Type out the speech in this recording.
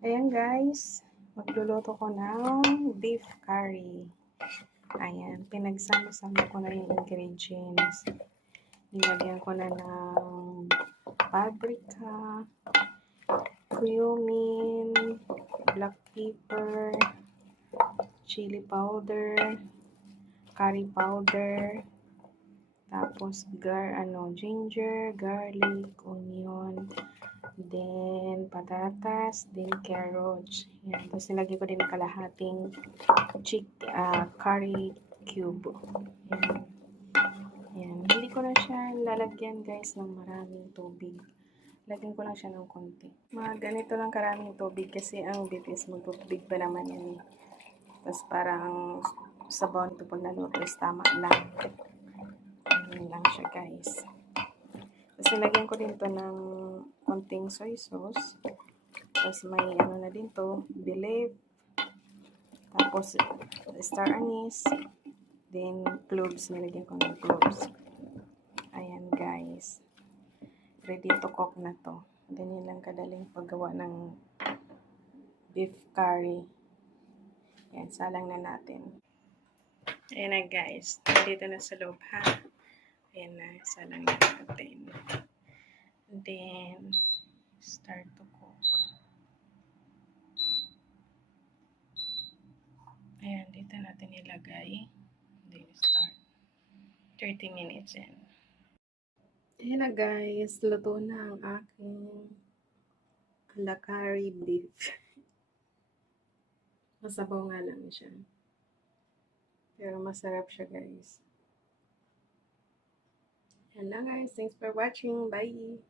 Ayan guys, magluluto ko ng beef curry. Ayan, pinagsama-sama ko na yung ingredients. Nilagyan ko na ng paprika, cumin, black pepper, chili powder, curry powder, tapos ginger, garlic, onion, then patatas, then carrots. Yan. Tapos nilagay ko din kalahating curry cube. Yan. Yan. Hindi ko na siya lalagyan guys ng maraming tubig. Lagyan ko lang siya ng konti. Mga ganito lang karaming tubig kasi ang beef is magtutubig pa naman yan. Tapos parang sabaw nito pag naluto is tama lang. Yan lang siya guys. Tapos nilagyan ko din to ng konting soy sauce. Tapos may ano na din to, believe. Tapos star anise. Then cloves, nilagyan ko ng cloves. Ayan guys. Ready to cook na to. Ganyan lang kadaling paggawa ng beef curry. Ayan, salang na natin. Ayan na guys. Dito na sa loob ha. Ayan na, salang na natin. Then, start to cook. Ayan, dito natin ilagay. Then, start. 30 minutes in. Ayan na guys, luto na ang aking curry beef. Masabaw nga lang siya. Pero masarap siya guys. Ayan lang guys, thanks for watching. Bye!